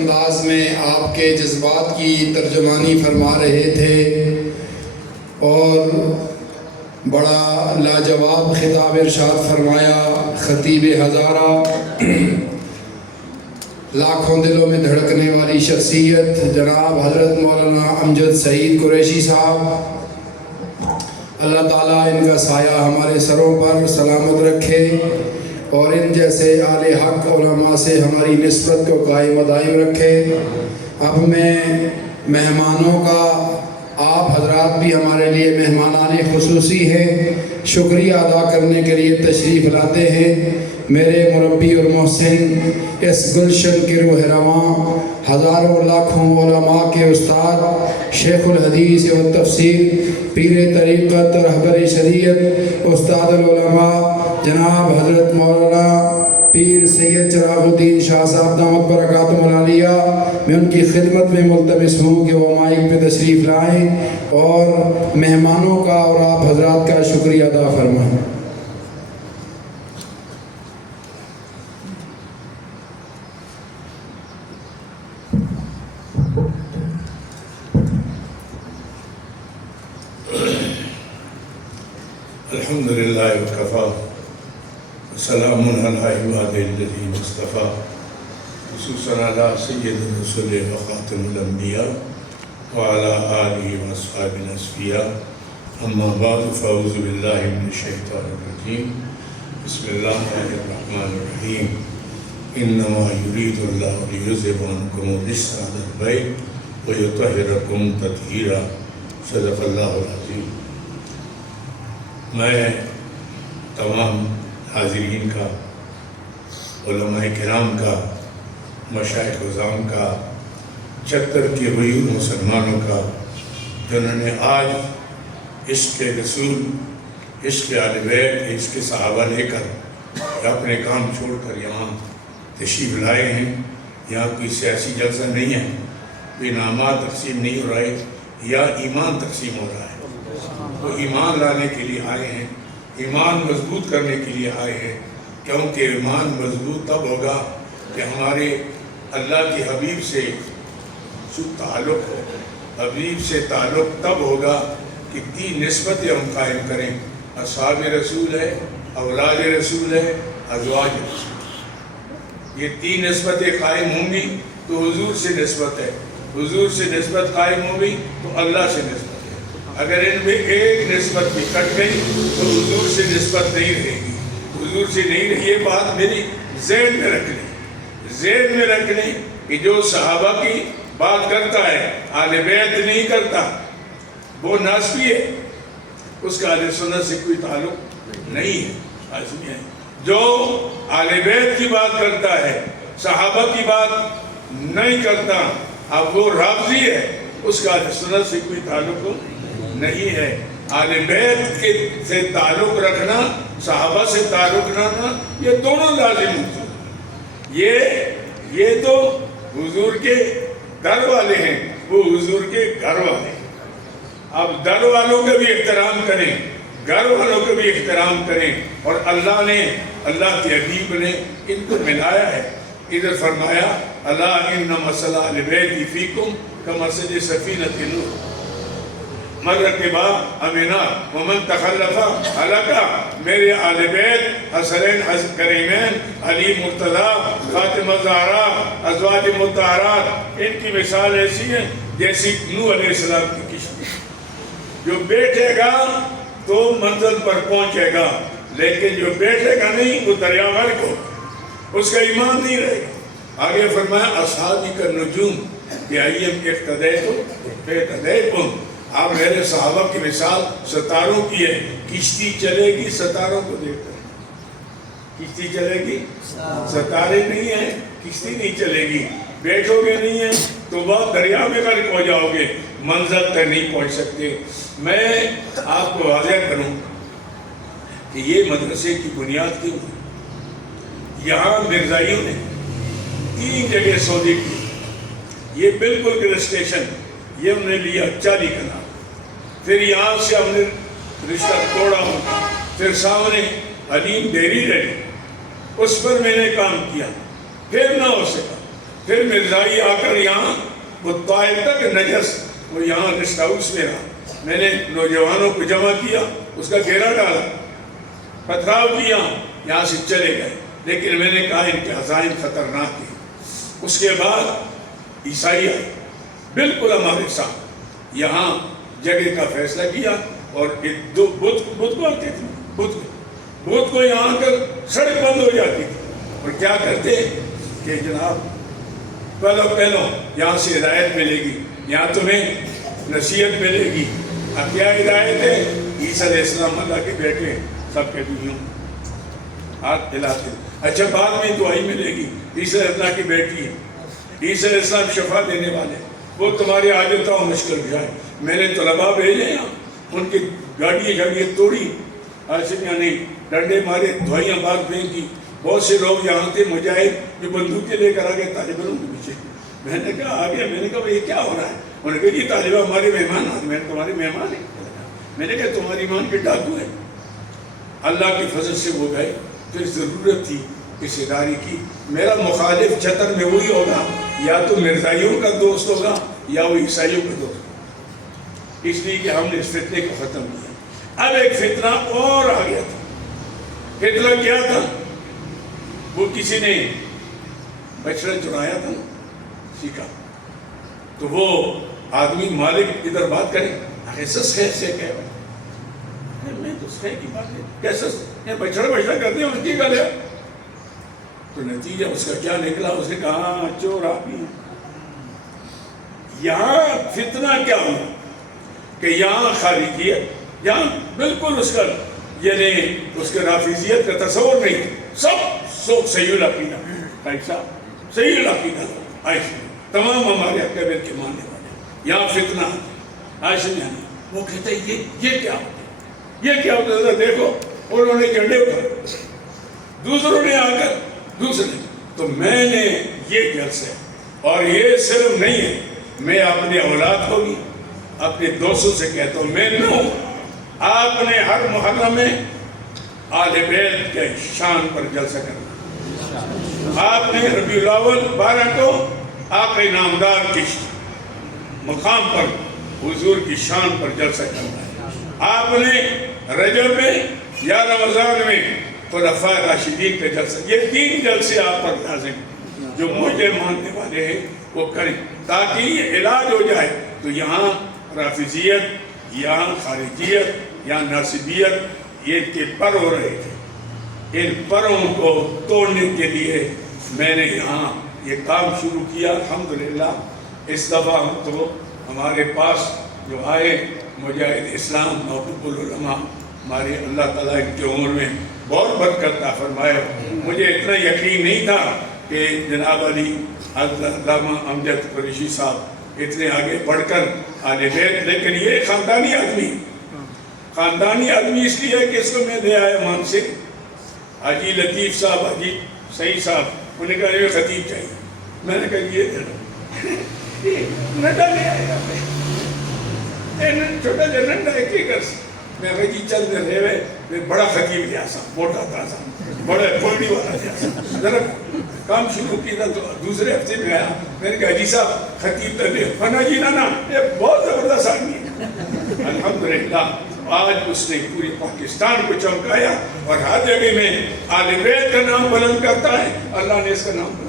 انداز میں آپ کے جذبات کی ترجمانی فرما رہے تھے اور بڑا لاجواب خطاب ارشاد فرمایا. خطیب ہزارہ، لاکھوں دلوں میں دھڑکنے والی شخصیت جناب حضرت مولانا امجد سعید قریشی صاحب، اللہ تعالیٰ ان کا سایہ ہمارے سروں پر سلامت رکھے اور ان جیسے اہل حق علماء سے ہماری نسبت کو قائم و دائم رکھے. اب میں مہمانوں کا، آپ حضرات بھی ہمارے لیے مہمانان خصوصی ہیں، شکریہ ادا کرنے کے لیے تشریف لاتے ہیں. میرے مربی اور محسن، اس گلشن کے روح رواں ہزاروں لاکھوں علماء کے استاد، شیخ الحدیث و تفسیر، پیر طریقت رہبر شریعت، استاد العلماء جناب حضرت مولانا پیر سید چراغ الدین شاہ صاحب دامت برکاتہم العالیہ، میں ان کی خدمت میں ملتمس ہوں کہ وہ مائک پہ تشریف لائیں اور مہمانوں کا اور آپ حضرات کا شکریہ ادا فرمائیں. الحمدللہ وکفا سلام علی عبادہ الذین اصطفیٰ خصوصاً علی سید الرسل و خاتم الانبیاء وعلی آلہ و اصحاب الاسفیاء. اما بعد فاعوذ باللہ من الشیطان الرجیم. بسم اللہ الرحمن الرحیم. انما یرید اللہ لیذہب عنکم الرجس اہل البیت ویطہرکم تطہیرا. صدق اللہ العظیم. میں تمام حاضرین کا، علماء کرام کا، مشائخ عظام کا، 76 کے غیور مسلمانوں کا، جنہوں نے آج عشق رسول، عشق اہل بیت، عشق صحابہ لے کر اپنے کام چھوڑ کر یہاں تشریف لائے ہیں. یہاں کوئی سیاسی جلسہ نہیں ہے، کوئی انعامات تقسیم نہیں ہو رہے یا ایمان تقسیم ہو رہا ہے. وہ ایمان لانے کے لیے آئے ہیں، ایمان مضبوط کرنے کے لیے آئے ہیں، کیونکہ ایمان مضبوط تب ہوگا کہ ہمارے اللہ کے حبیب سے جو تعلق ہو. حبیب سے تعلق تب ہوگا کہ 3 نسبتیں ہم قائم کریں. اصحاب رسول ہے، اولاد رسول ہے، ازواج رسول. یہ 3 نسبتیں قائم ہوں گی تو حضور سے نسبت ہے. حضور سے نسبت قائم ہوگی تو اللہ سے نسبت ہے. اگر ان میں ایک نسبت بھی کٹ گئی تو حضور سے نسبت نہیں رہے گی. حضور سے نہیں رہی. یہ بات میری ذہن میں رکھ لیں، ذہن میں رکھ لیں کہ جو صحابہ کی بات کرتا ہے اہل بیت نہیں کرتا، وہ ناسبی ہے، اس کا اہل سنت سے کوئی تعلق نہیں ہے. جو اہل بیت کی بات کرتا ہے، صحابہ کی بات نہیں کرتا، اب وہ رافضی ہے، اس کا اہل سنت سے کوئی تعلق نہیں ہے. اہل بیت کے سے تعلق رکھنا، صحابہ سے تعلق رکھنا، یہ دونوں لازم ہوتے ہیں. یہ تو حضور کے گھر والے ہیں، وہ حضور کے گھر والے ہیں. اب در والوں کا بھی احترام کریں، گھر والوں کا بھی احترام کریں. اور اللہ کے حبیب نے ان کو ملایا ہے. ادھر فرمایا الا ان مثل اہل بیت فیکم کمثل سفینۃ نوح من رکبھا امنا ومن تخلف ہلکا. میرے اہل بیت حسنین کریمین، علی مرتضی، فاطمہ زہرا، ازواج مطہرات، ان کی مثال ایسی ہے جیسی نوح علیہ السلام کی کشتی. جو بیٹھے گا تو منزل پر پہنچے گا، لیکن جو بیٹھے گا نہیں وہ دریا غرق ہوگا، اس کا ایمان نہیں رہے گا. آگے فرمایا اصحابی کا نجوم بِأَيِّهِمْ اقتدیتم فاہتدیتم. آپ میرے صحابہ کی مثال ستاروں کی ہے. کشتی چلے گی ستاروں کو دیکھ کر. کشتی چلے گی، ستارے نہیں ہیں، کشتی نہیں چلے گی. بیٹھو گے نہیں ہیں تو بہت دریا میں غرق ہو جاؤ گے، منزل تک نہیں پہنچ سکتے. میں آپ کو واضح کروں کہ یہ مدرسے کی بنیاد کیوں ہے. یہاں مرزائیوں نے 3 جگہ سودے کی. یہ بالکل گل اسٹیشن، یہ ہم نے لیا 40 کنال. پھر یہاں سے ہم نے رشتہ توڑا ہوگا. پھر سامنے حلیم ڈیری لگی، اس پر میں نے کام کیا، پھر نہ ہو سکا. پھر مرزائی آ کر یہاں وہ طائف تک نجس وہ یہاں گیسٹ ہاؤس میں رہا. میں نے نوجوانوں کو جمع کیا, اس کا گھیرا ڈالا, پتھراؤ کیا, یہاں سے چلے گئے. لیکن میں نے کہا ان کے عزائم خطرناک ہیں. اس کے بعد عیسائی آئے بالکل ہمارے ساتھ, یہاں جگہ کا فیصلہ کیا اور ایک دو بت کو آتے تھے, بت کو یہاں کر سڑک بند ہو جاتی تھی. اور کیا کرتے کہ جناب پہلو یہاں سے ہدایت ملے گی, یہاں تمہیں نصیحت ملے گی. اب کیا ہدایت ہے؟ عیسیٰ علیہ السلام اللہ کے بیٹے سب کے یوں ہاتھ ہلاتے. اچھا بعد میں دعائی ملے گی, عیسیٰ اللہ کی بیٹی ہے, عیسیٰ علیہ السلام شفا دینے والے, وہ تمہاری حاجتوں کو مشکل جائے. میں نے طلباء بھیجے یہاں, ان کی گاڑیاں توڑی, یعنی ڈنڈے مارے, دعائیاں بعد پھینکی. بہت سے لوگ یہاں تھے مجاہد جو بندوقیں لے کر آگے طالب علم کے پیچھے. میں نے کہا آگے, میں نے کہا یہ کیا ہو رہا ہے؟ انہوں نے کہا یہ طالبہ ہمارے مہمان آتے. میں نے تمہارے مہمان ہیں؟ میں نے کہا تمہاری ایمان کے ڈاکو ہیں. اللہ کی فضل سے وہ گئے. پھر ضرورت تھی اس ادارے کی. میرا مخالف چھتر میں وہی ہوگا, یا تو مرزائیوں کا دوست ہوگا یا وہ عیسائیوں کا دوست ہوگا. اس لیے کہ ہم نے اس فتنے کو ختم کیا. اب ایک فتنہ اور آ گیا تھا. فتنہ کیا تھا؟ وہ کسی نے بچڑا چڑھایا تھا نا, سیکھا, تو وہ آدمی مالک ادھر بات کرے, حصص ہے سے کہہ رہا میں تو سہ کی بات نہیں, کیسے بچڑا کرتے ہیں ان کی گل ہے. تو نتیجہ اس کا کیا نکلا؟ اس نے کہا چور آپ ہی. یہاں فتنہ کیا ہوا کہ یہاں خارجیت, یہاں بالکل اس کا یعنی اس کے رافضیت کا تصور نہیں. سب صحیح العقیدہ صاحب, صحیح العقیدہ تمام ہمارے اکابر کے ماننے والے. یہاں فتنہ آشمیانی, وہ کہتے ہیں یہ کیا ہوتا ہے, یہ کیا ہوتا ہے؟ دیکھو انہوں نے جھنڈے اٹھائے, دوسروں نے آ کر دوسرے. تو میں نے یہ جلسہ, اور یہ صرف نہیں ہے, میں اپنے اولاد کو بھی اپنے دوستوں سے کہتا ہوں, میں نہ ہوں, آپ نے ہر محرم میں آل بیت کے شان پر جلسہ کرنا. آپ نے ربیع الاول 12 کو آقا نامدار کی مقام پر حضور کی شان پر جلسہ کرنا ہے. آپ نے رجب میں یا رمضان میں خلفاء راشدین کا جلسہ, یہ 3 جلسے آپ پر لازم جو مجھے ماننے والے ہیں وہ کریں, تاکہ یہ علاج ہو جائے. تو یہاں رافضیت, یہاں خارجیت, یہاں ناصبیت, یہ کے پر ہو رہے تھے. ان پروں کو توڑنے کے لیے میں نے یہاں یہ کام شروع کیا. الحمدللہ اس دفعہ تو ہمارے پاس جو آئے مجاہد اسلام محبوب العلماء, ہمارے اللہ تعالیٰ ان کی عمر میں بہت برکت عطا فرمائے. مجھے اتنا یقین نہیں تھا کہ جناب علی علامہ امجد قریشی صاحب اتنے آگے بڑھ کر آل بیت, لیکن یہ خاندانی آدمی اس لیے کہ اس کو میں لے آیا مان سے. حاجی لطیف صاحب, حاجی صحیح صاحب, انہوں نے کہا یہ خطیب چاہیے. میں نے کہا یہ نڈا لے آیا, چھوٹا جا نڈا ہے کی کر سکتا. میں کہا جی چل رہے ہوئے, میں بڑا خطیب لیا سا, موٹا تھا سا, بڑا کوڑی والا لیا سا. ذرا کام شروع کیا تو دوسرے ہفتے میں آیا. میں نے کہا جی صاحب خطیب تو لے. فنا جی نا یہ بہت زبردست آدمی ہے. الحمدللہ آج اس نے پورے پاکستان کو چمکایا, اور ہر جگہ میں آل بیت کا نام بلند کرتا ہے. اللہ نے اس کا نام بلند.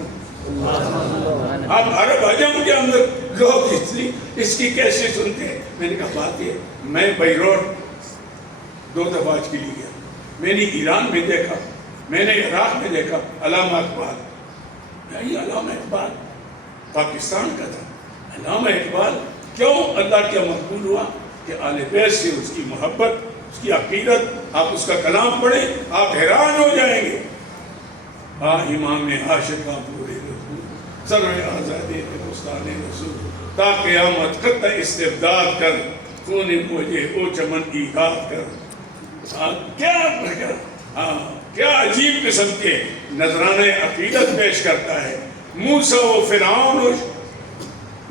اب عرب عجم کے اندر لوگ اس کی کیسے سنتے ہیں. میں نے کہا بات یہ, میں بیروٹ 2 دفعہ کے لیے گیا. میں نے ایران میں دیکھا, میں نے عراق میں دیکھا. علامہ اقبال, علامہ اقبال پاکستان کا تھا. علامہ اقبال کیوں اللہ کیا مقبول ہوا کہ آل بیت سے اس کی محبت, اس کی عقیدت, آپ اس کا کلام پڑھیں آپ حیران ہو جائیں گے. امام عاشقاں پورے رسول, سر آزادی مستان رسول, تا قیامت قطع استبداد کر, خون مجھے او چمن ایجاد کر. کیا عجیب قسم کے نذرانے عقیدت پیش کرتا ہے. موسیٰ و فرعون,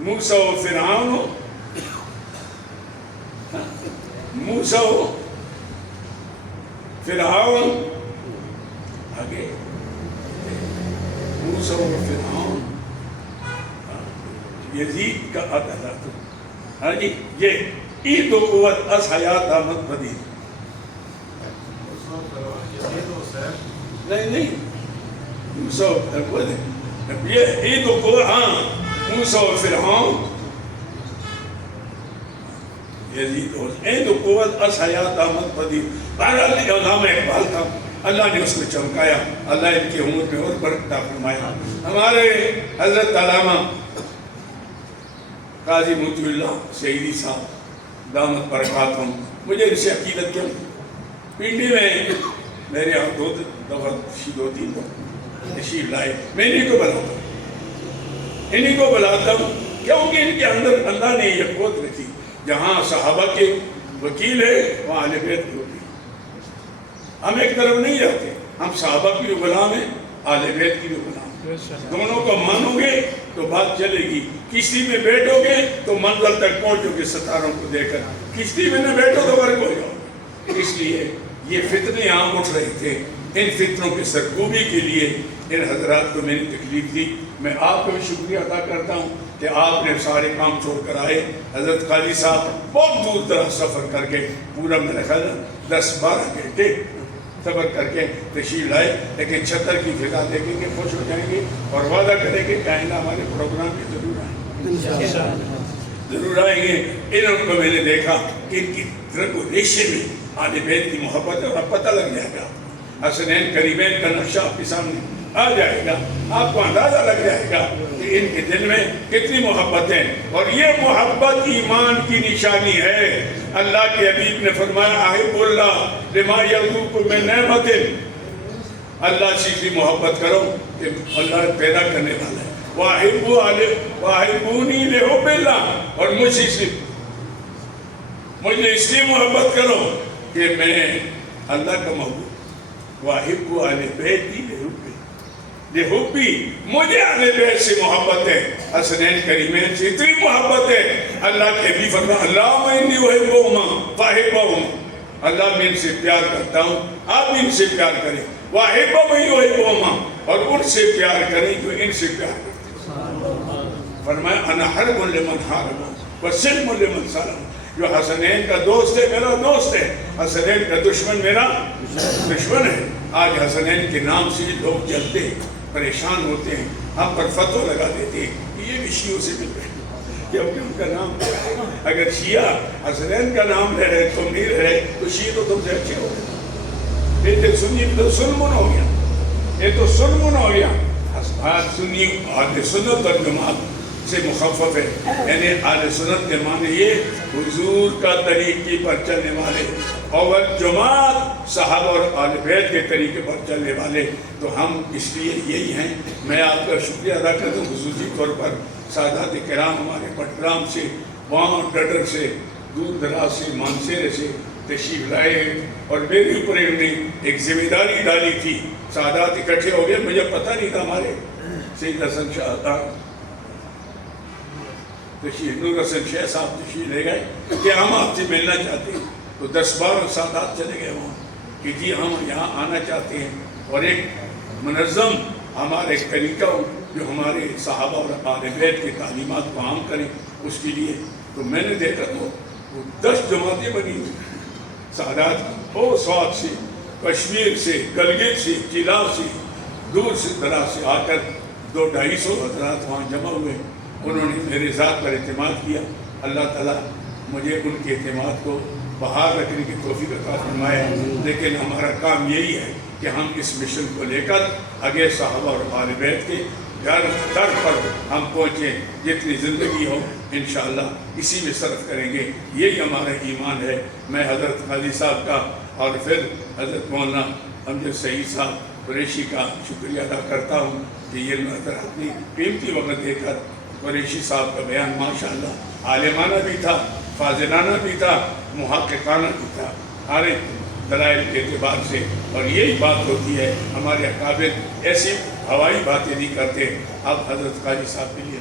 موسیٰ و فرعون, موسیٰ و فرعون, آگے موسیٰ و فرعون یزید کا عدالت. ہاں جی یہ عید و قوت از حیات آمد پدید. نہیں یہ عید و قوت. ہاں موسیٰ و فرعون یزید عید و قوت از حیات آمد پدید. بہرحال علامہ اقبال تھا, اللہ نے اس کو چمکایا, اللہ ان کی عمر میں اور برکت فرمایا. ہمارے حضرت علامہ قاضی مطیع اللہ شہیدی صاحب دامت برکاتہم, مجھے ان سے عقیدت کیوں پنڈی میں میرے یہاں 2 دفعہ 2-3 دفعہ تشریف لائے. میں انہیں کو بلاتا ہوں کیونکہ ان کے اندر اللہ نے یہ قوت رکھی, جہاں صحابہ کے وکیل ہے وہاں اہل بیت کے وکیل. ہم ایک طرف نہیں جاتے, ہم صحابہ کی بھی غلام ہیں, اہل بیت کی بھی غلام. دونوں کو مانو گے تو بات چلے گی. کشتی میں بیٹھو گے تو منزل تک پہنچو گے ستاروں کو دیکھ کر, کشتی میں نہ بیٹھو تو غرق ہو جاؤ. اس لیے یہ فتنے عام اٹھ رہے تھے, ان فتنوں کی سرکوبی کے لیے ان حضرات کو میری تکلیف دی. میں آپ کا بھی شکریہ ادا کرتا ہوں کہ آپ نے سارے کام چھوڑ کر آئے. حضرت قاضی صاحب بہت دور دراز سفر کر کے, پورا میرا خیال 10-12 گھنٹے سفر کر کے تشریف لائے, لیکن چھتر کی فضا دیکھیں گے خوش ہو جائیں گے اور وعدہ کریں گے کہ آئندہ ہمارے پروگرام میں ضرور آئیں گے. ان کو میں نے دیکھا کہ ان کی رگ و ریشے میں اہل بیت کی محبت ہے, اور اب پتہ لگ جائے گا. حسنین کریمین کا نقشہ آپ کے سامنے آ جائے گا, آپ کو اندازہ لگ جائے گا کہ ان کے دل میں کتنی محبت ہے. اور یہ محبت ایمان کی نشانی ہے. اللہ کے حبیب نے فرمایا احب اللہ لما یرزقکم من نعمت, اللہ سے اتنی محبت کرو کہ اللہ پیدا کرنے والا ہے. وَأَحِبُّونِي لِحُبِّ اللَّهِ, اور مجھے اس لیے محبت کرو کہ میں اللہ کا محبوب. وَأَحِبُّ أَهْلَ بَيْتِي لِحُبِّي, مجھے اہل بیت سے محبت ہے. حسنین کریمین سے اتنی محبت ہے. اللہ کے حبیب فرمایا اللہم انی احبہما فاحبہما, اللہ میں ان سے پیار کرتا ہوں, آپ بھی ان سے پیار کریں. وَأَحِبَّ مَن يُحِبُّهُمَا, اور ان سے پیار کریں جو ان سے پیار کریں. فرمایا انا حرب لمن حارب وسلم لمن سلم, جو حسنین کا دوست ہے میرا دوست ہے, حسنین کا دشمن میرا دشمن ہے. آج حسنین کے نام سے لوگ جلتے ہیں, پریشان ہوتے ہیں, ہم پر فتویٰ لگا دیتے ہیں کہ یہ بھی شیعوں سے مل رہے ہیں کیونکہ ان کا نام ہے. اگر شیعہ حسنین کا نام لے رہے تم نہیں رہے تو شیعہ تو تم سے اچھے ہو گئے. یہ سنی تو سلمن ہو گیا, یہ تو سلمن ہو گیا. سنی اہل سنت اور جماعت سے مخفف ہے, یعنی اہل سنت کے معنی یہ حضور کا طریقے پر چلنے والے, اور جماعت صحابہ اور اہل بیت کے طریقے پر چلنے والے. تو ہم اس لیے یہی ہیں. میں آپ کا شکریہ ادا کرتا ہوں خصوصی طور پر سادات کرام ہمارے بٹگرام سے, وہاں ڈڈر سے, دور دراز سے, مانسیرے سے تشریف لائے, اور میرے اوپر انہوں نے ایک ذمہ داری ڈالی تھی. سادات اکٹھے ہو گئے, مجھے پتہ نہیں تھا. ہمارے سید حسن شاہ نور حسن شاہ صاحب تشریف لے گئے کہ ہم آپ سے ملنا چاہتے ہیں. تو 10-12 سادات چلے گئے وہاں کہ جی ہم یہاں آنا چاہتے ہیں, اور ایک منظم ہمارا ایک طریقہ ہو جو ہمارے صحابہ اور اہل بیت کی تعلیمات کو عام کریں اس کے لیے. تو میں نے دیکھا تو وہ 10 جماعتیں بنی ہوئی. سادات اور سوات سے, کشمیر سے, گلگت سے, چیلا سے, دور سے دراز سے آ کر 200-250 حضرات وہاں جمع ہوئے. انہوں نے میرے ذات پر اعتماد کیا. اللہ تعالیٰ مجھے ان کے اعتماد کو بحال رکھنے کی توفیق عطا فرمائے. لیکن ہمارا کام یہی ہے کہ ہم اس مشن کو لے کر آگے صحابہ اور اہل بیت کے در پر ہم پہنچیں. جتنی زندگی ہو انشاءاللہ اسی میں صرف کریں گے. یہی ہمارا ایمان ہے. میں حضرت قاضی صاحب کا اور پھر حضرت مولانا امجد سعید صاحب قریشی کا شکریہ ادا کرتا ہوں کہ یہ حضرت نے قیمتی وقت دے کر قریشی صاحب کا بیان ماشاءاللہ عالمانہ بھی تھا, فاضلانہ بھی تھا, محققانہ بھی تھا, ہر ایک دلائل کے اعتبار سے. اور یہی بات ہوتی ہے, ہمارے اکابر ایسی ہوائی باتیں نہیں کرتے. اب حضرت قاضی صاحب کے لیے